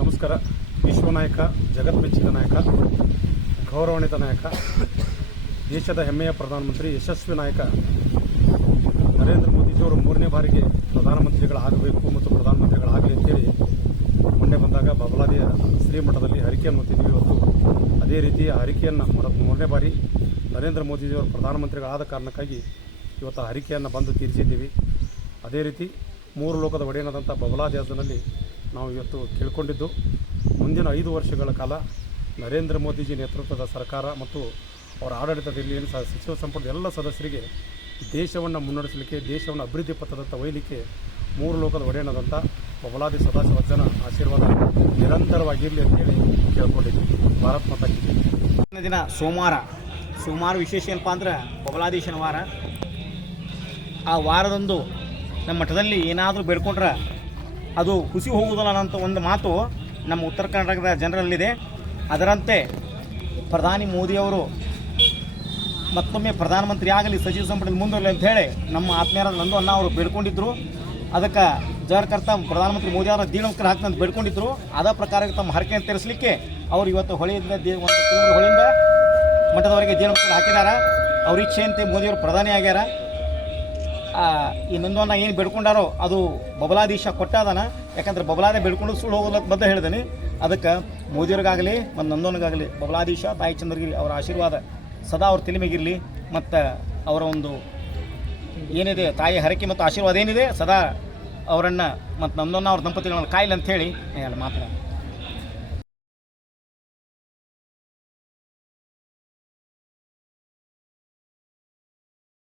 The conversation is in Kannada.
ನಮಸ್ಕಾರ. ವಿಶ್ವ ನಾಯಕ, ಜಗತ್ಮೆಚ್ಚಿದ ನಾಯಕ, ಗೌರವಾನ್ವಿತ ನಾಯಕ, ದೇಶದ ಹೆಮ್ಮೆಯ ಪ್ರಧಾನಮಂತ್ರಿ, ಯಶಸ್ವಿ ನಾಯಕ ನರೇಂದ್ರ ಮೋದಿಜಿಯವರು 3ನೇ ಬಾರಿಗೆ ಪ್ರಧಾನಮಂತ್ರಿಗಳಾಗಬೇಕು ಮತ್ತು ಪ್ರಧಾನಮಂತ್ರಿಗಳಾಗಲಿ ಅಂತೇಳಿ ಮೊನ್ನೆ ಬಂದಾಗ ಬಬಲಾದಿಯ ಶ್ರೀಮಠದಲ್ಲಿ ಹರಿಕೆಯನ್ನು ಹೊತ್ತಿದ್ದೀವಿ. ಇವತ್ತು ಅದೇ ರೀತಿ ಹರಿಕೆಯನ್ನು 3ನೇ ಬಾರಿ ನರೇಂದ್ರ ಮೋದಿಜಿಯವರು ಪ್ರಧಾನಮಂತ್ರಿಗಳಾದ ಕಾರಣಕ್ಕಾಗಿ ಇವತ್ತು ಹರಿಕೆಯನ್ನು ಬಂದು ತೀರಿಸಿದ್ದೀವಿ. ಅದೇ ರೀತಿ 3 ಲೋಕದ ಒಡೆಯನಾದಂಥ ಬಬಲಾದಿಯಲ್ಲಿ ನಾವು ಇವತ್ತು ಕೇಳಿಕೊಂಡಿದ್ದು ಮುಂದಿನ 5 ವರ್ಷಗಳ ಕಾಲ ನರೇಂದ್ರ ಮೋದಿಜಿ ನೇತೃತ್ವದ ಸರ್ಕಾರ ಮತ್ತು ಅವರ ಆಡಳಿತದಲ್ಲಿ ಸಚಿವ ಸಂಪುಟದ ಎಲ್ಲ ಸದಸ್ಯರಿಗೆ ದೇಶವನ್ನು ಮುನ್ನಡೆಸಲಿಕ್ಕೆ, ದೇಶವನ್ನು ಅಭಿವೃದ್ಧಿ ಪಥದತ್ತ ಒಯ್ಯಲಿಕ್ಕೆ 3 ಲೋಕದ ಒಡೆಯನಾದಂಥ ಬಬಲಾದಿ ಸದಾಶಿವಜ್ಜನ ಆಶೀರ್ವಾದ ನಿರಂತರವಾಗಿರಲಿ ಅಂತೇಳಿ ಕೇಳ್ಕೊಂಡಿದ್ದೀವಿ. ಭಾರತ್ ಮಾತಾ ಕಿ ಜೈ. ದಿನ ಸೋಮವಾರ ವಿಶೇಷ ಏನಪ್ಪ ಅಂದ್ರೆ ಬಬಲಾದಿ ಶನಿವಾರ. ಆ ವಾರದಂದು ನಮ್ಮ ಮಠದಲ್ಲಿ ಏನಾದರೂ ಬೇಡ್ಕೊಂಡ್ರೆ ಅದು ಹುಸಿ ಹೋಗುವುದಿಲ್ಲ ಅನ್ನೋಂಥ ಒಂದು ಮಾತು ನಮ್ಮ ಉತ್ತರ ಕರ್ನಾಟಕದ ಜನರಲ್ಲಿದೆ. ಅದರಂತೆ ಪ್ರಧಾನಿ ಮೋದಿಯವರು ಮತ್ತೊಮ್ಮೆ ಪ್ರಧಾನಮಂತ್ರಿ ಆಗಲಿ, ಸಚಿವ ಸಂಪುಟದ ಮುಂದುವರಲಿ ಅಂತ ಹೇಳಿ ನಮ್ಮ ಆತ್ಮೀಯರಾದ ನಂದು ಅಣ್ಣ ಅವರು ಬೇಡ್ಕೊಂಡಿದ್ದರು. ಅದಕ್ಕೆ ಜಯಕರ್ತ ಪ್ರಧಾನಮಂತ್ರಿ ಮೋದಿ ಅವರ ದೀನಮಸ್ಕಾರ ಹಾಕ್ತಂತ ಬೇಡ್ಕೊಂಡಿದ್ರು. ಅದೇ ಪ್ರಕಾರ ತಮ್ಮ ಹರಕೆಯನ್ನು ತೀರಿಸಲಿಕ್ಕೆ ಅವರು ಇವತ್ತು ಹೊಳೆಯಿಂದ 1 ಕಿಲೋಮೀಟರ್ ಹೊಳೆಯಿಂದ ಮಠದವರೆಗೆ ದೀನಮಸ್ಕಾರ ಹಾಕಿದ್ದಾರೆ. ಅವ್ರ ಇಚ್ಛೆಯಂತೆ ಮೋದಿಯವರು ಪ್ರಧಾನಿ ಆಗ್ಯಾರ. ಈ ನಂದವನ್ನ ಏನು ಬೇಡ್ಕೊಂಡಾರೋ ಅದು ಬಬಲಾದೀಶ ಕೊಟ್ಟಾದನ. ಯಾಕಂದ್ರೆ ಬಬಲಾದೆ ಬೇಡ್ಕೊಂಡು ಸುಳ್ಳು ಹೋಗೋದಕ್ಕೆ ಬದ್ಧ ಹೇಳಿದನಿ. ಅದಕ್ಕೆ ಮೋದಿಯವ್ರಿಗಾಗಲಿ ಮತ್ತು ನಂದವನಿಗಾಗಲಿ ಬಬಲಾದೀಶ ತಾಯಿ ಚಂದ್ರಗಿರಿ ಅವರ ಆಶೀರ್ವಾದ ಸದಾ ಅವ್ರ ತಲೆಮೇಗಿರಲಿ. ಮತ್ತು ಅವರ ಒಂದು ಏನಿದೆ ತಾಯಿ ಹರಕೆ ಮತ್ತು ಆಶೀರ್ವಾದ ಏನಿದೆ ಸದಾ ಅವರನ್ನು ಮತ್ತು ನಂದವನ್ನ ಅವ್ರ ದಂಪತಿಗಳನ್ನು ಕಾಯಿಲೆ ಅಂಥೇಳಿ ಮಾತಾಡ